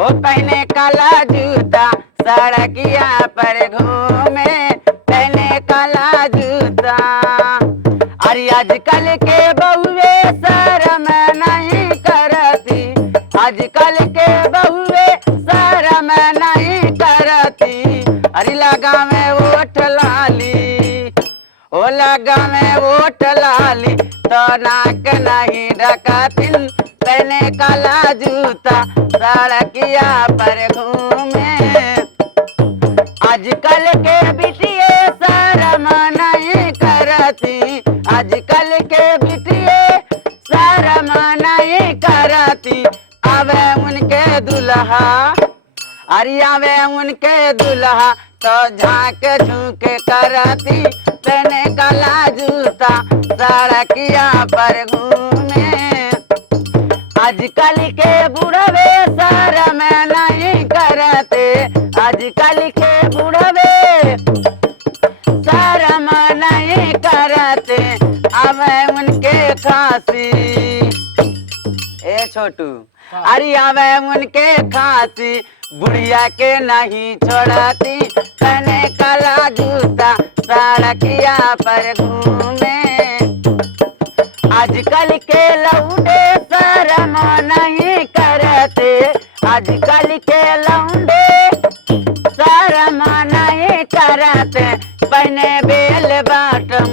ओ पहने काला जूता सड़किया पर घूमे, पहने काला जूता। अरे आजकल के बहुए शर्म नहीं करती, आजकल के बहुए शर्म नहीं करती। अरे लगा में ओठ लाली, ओ लगा में ओठ लाली तो नाक नहीं ढकतिन, पहने काला जूता सड़किया पर घूमे। आजकल के बिटिए शर्म नहीं करती, आजकल के बिटिए शर्म नहीं करती। आवे उनके दुल्हा, अरे आवे उनके दुल्हा तो झांक झूंक करती, पहने काला जूता सड़किया पर घूमे। आजकल के बुढ़वे शर्म नहीं करते, आजकल के बुढ़वे शर्म नहीं करते। अब उनके खांसी, ए छोटू, अरे आवे उनके खांसी बुढ़िया के नहीं छोड़ती, पहने काला जूता सड़किया पर घूमे। आजकल के लौंडे शर्म नहीं करते, आजकल के लौंडे शर्म नहीं करते। पहने बेल बाटम,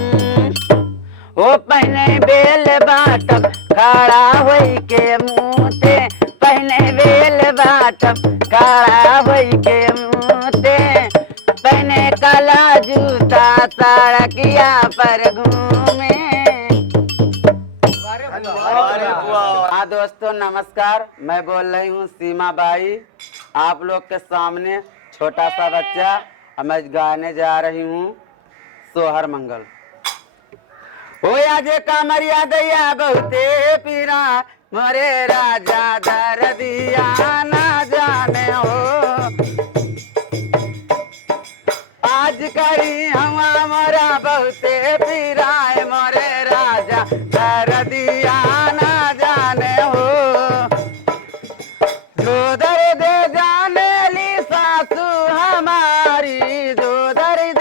ओ पहने बेल बाटम खड़ा होई के मुँहते, पहने बेल बाटम खड़ा होई के मुँहते। पहने काला जूता सड़किया पर घूमे। हाँ दोस्तों नमस्कार, मैं बोल रही हूँ सीमा बाई। आप लोग के सामने छोटा सा बच्चा, मैं गाने जा रही हूँ सोहर मंगल। हो आज कामरिया दैया बहुते पीरा, मोरे राजा दरदिया ना जाने हो। आज करी हवा मोरा बहुते पीरा, मोरे राजा दरदिया ना जाने हो। जो दर्द जाने ली सासू हमारी, जो दर्द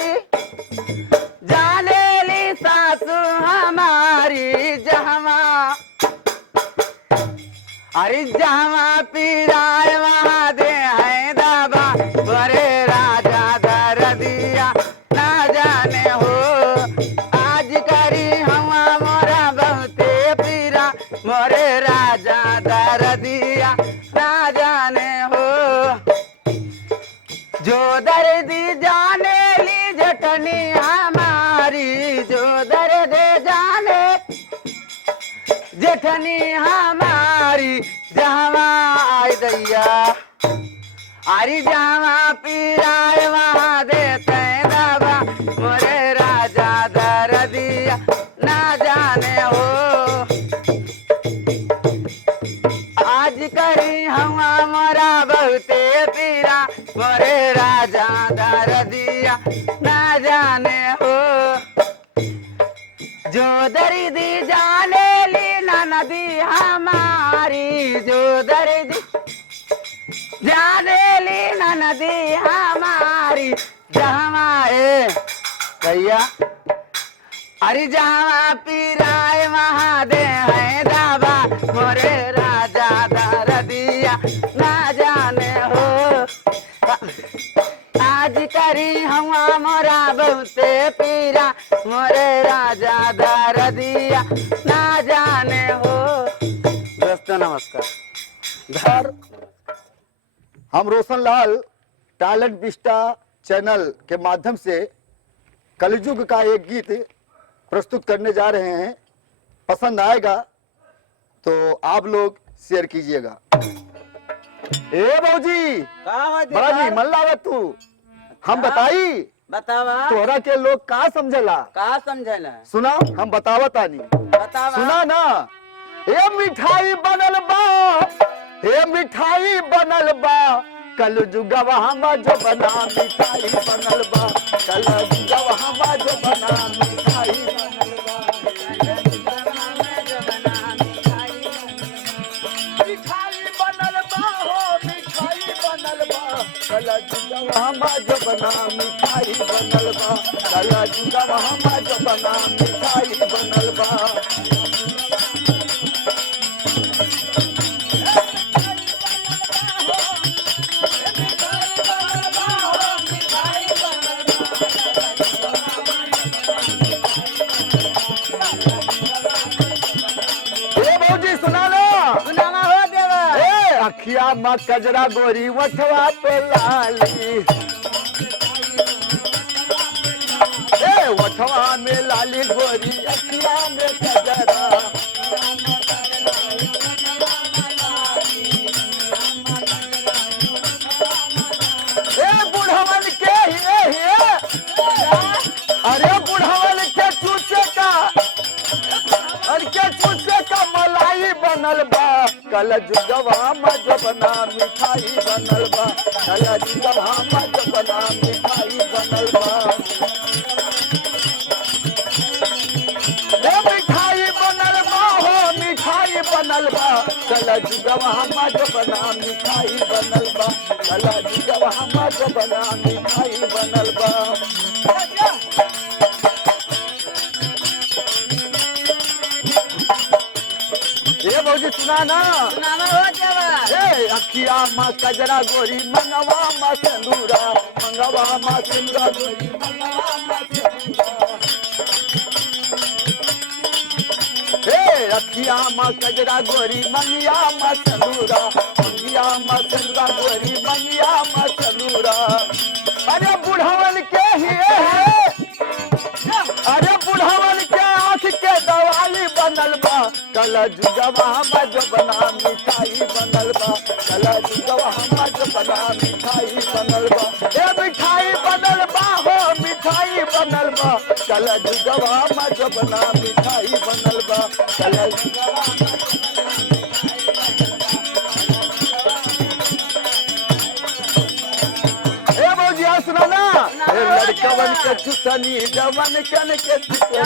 जाने ली सासू हमारी। जहवा अरे जहवा पीराए वहाँ दे है दाबा, मोरे राजा दरदिया ना जाने हो। आज करी हवा मोरा बहुते पीरा, मोरे राजा दरदिया ना जाने हो। जो दर्दी जाने ली जठनी हमारी, जो दर्द जाने जेठनी हमारी। जहवा आई दैया अरे जहवा पीराए वहाँ देते दावा, मोरे राजा दरदिया ना जाने हो। आज करी हवा मोरा बहुते पीरा, मोरे राजा दरदिया ना जाने हो। जो दर्दी जाने ली ना नदी हमारी, जो दर्दी जाने ली ना नदी हमारी। जहाँ भैया अरे जहाँ पीराए वहाँ दे है दावा, मोरे राजा दरदिया ना जाने हो। आज करी हवा मोरा बहुते पीरा, मोरे राजा दरदिया ना जाने हो। दोस्तों नमस्कार। हम रोशनलाल टैलेंट विस्टा चैनल के माध्यम से कलयुग का एक गीत प्रस्तुत करने जा रहे हैं। पसंद आएगा तो आप लोग शेयर कीजिएगा। ए बौजी बड़ा जी मन लागत तू, हम बताई बतावा तोहरा के लोग का समझला, का समझला सुना हम बतावत आनी, बतावा सुना ना। ए मिठाई बनल बा, ए मिठाई बनल बा, कल जुगवा हमा जो बना मिठाई बनल बा, कल जुगवा हमा जो बना मिठाई बनल बा, मिठाई बनल बा हो मिठाई कला जुगवा में जबना मिठाई बनल बा कला जुगवा में जबना मिठाई बनल बा ए भौजी सुना ना सुनामा हो देवा ए अखिया में कजरा गोरी वठवा पे लाली ए वठवा में लाली गोरी अखिया में कजरा ए बुढ़वन के ही अरे बुढ़वन के चूचे का और के चूचे का मलाई बनल बा कल जुगवा में जबना मिठाई बनल बा कल जुगवा में जबना मिठाई बनल बा ए मिठाई बनल बा हो मिठाई बनल बा कल जुगवा में जबना मिठाई बनल बा कल जुगवा में जबना मिठाई बनल बा ए भौजी सुना ना सुनामा हो देवा ए अखिया माँ कजरा गोरी मंगवा माँ सिंदूरा मंगवा माँ सिंदूरा गोरी मंगवा माँ सिंदूरा ए अखिया माँ कजरा गोरी मंगिया माँ सिंदूरा मंगिया माँ सिंदूरा गोरी मंगिया माँ सिंदूरा अरे बुढ़वन के ही है अरे बुढ़वन के आँख के दवाई बनल बा कल जुगवा में जबना मिठाई बनल बा कल जुगवा में जबना मिठाई बनल बा ए मिठाई बनल बा हो मिठाई बनल बा कल जुगवा में जबना मिठाई बनल बा कल जुगवा ए भौजिया सुना ना ए लड़कवन के चुसनी जवन कन के चुसनी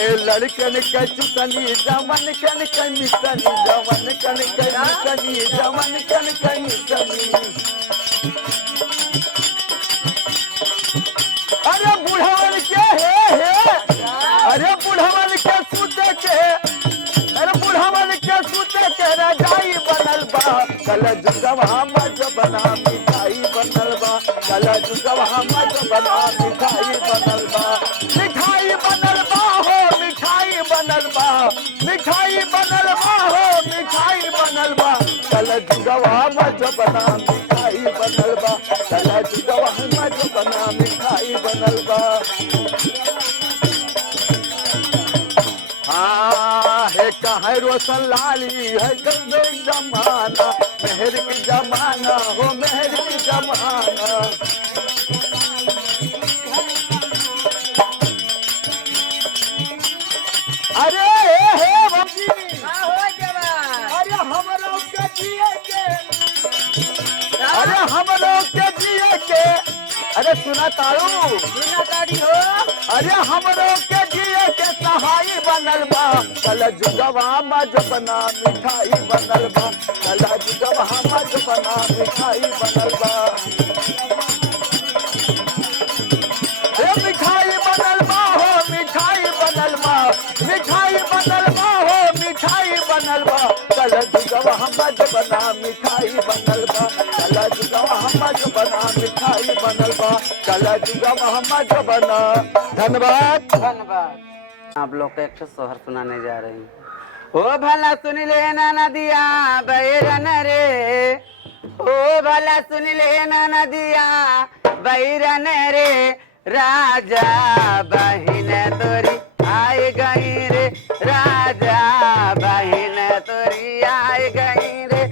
ए लड़कन के चुसनी जवन कन के मिसनी जवन कन के मिसनी जवन कन के मिसनी अरे बुढ़वन के हे अरे बुढ़वन के सूते के अरे बुढ़वन के सूते के रजाई बनल बा कल जुगवा में जबना मिठाई बनल बा कल जुगवा में जबना मिठाई बनल बा मिठाई बनल बा हो मिठाई बनल बा मिठाई बनल बा हो मिठाई बनल बा कल जुगवा में जबना मिठाई बनल बा कल जुगवा में जबना मिठाई बनल बा हाँ है कहाँ रोशन लाली है गंदे जमाना मेहर की जमाना हो मेहर की जमाना अरे हे बाबी हो देवा अरे हम लोग के जिए के अरे हम लोग के जिए के अरे सुना तारू सुना तारी हो अरे हम लोग के जिए के सहाई बनल बा कल जुगवा में जबना मिठाई बनल बा कल जुगवा में जबना मिठाई बनल बा ए मिठाई बनल बा हो मिठाई बनल बा मिठाई बनल बा हो मिठाई बनल बा कल जुगवा में जबना मिठाई बनल बा कल जुगवा में जबना मिठाई बनल बा कल जुगवा में जबना धन्यवाद धन्यवाद। आप लोग को एक ठो सोहर सुनाने जा रही हूँ। ओ भला सुन ले ना नदिया बैरन रे, ओ भला सुन ले ना नदिया बैरन रे, राजा बहिन तोरी आई गई रे, राजा बहिन तोरी आई गई रे।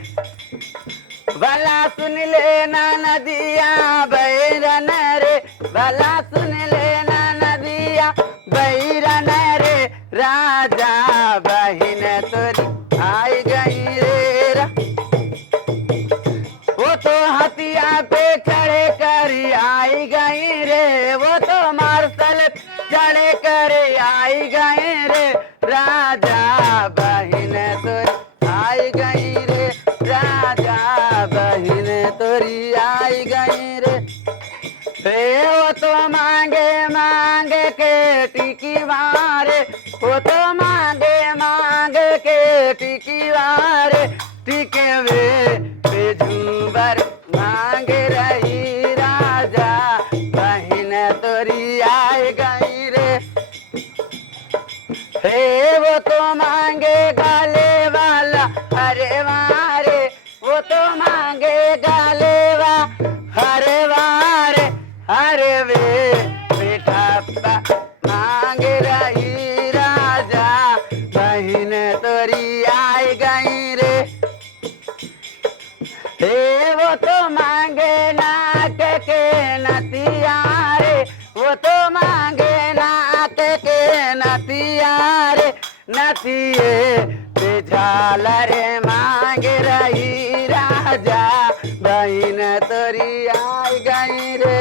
भला सुन ले ना नदिया बैरन रे, भला सुन ले ना नदिया बैरन रे, राजा बहिन तोरी आई गई रे। वो तो हथिया पे चढ़े कर आई गई रे, वो तो मार्शल चढ़े कर आई गई रे, राजा बहिन तोरी आई गई रे। के टिकीवारे टिके वे पे झूमर मांग रही राजा बहन तोरी आए गई रे हे वो तो मांगे गाले वाला अरे वारे वो तो मांगे गाले वा अरे वारे अरे वे बेटा मांग रही राजा बहन तोरी आई गई रे हे वो तो मांगे नाक के नतिया रे वो तो मांगे नाक के नतिया रे नतिये पे झालर मांग रही राजा बहन तोरी आई गई रे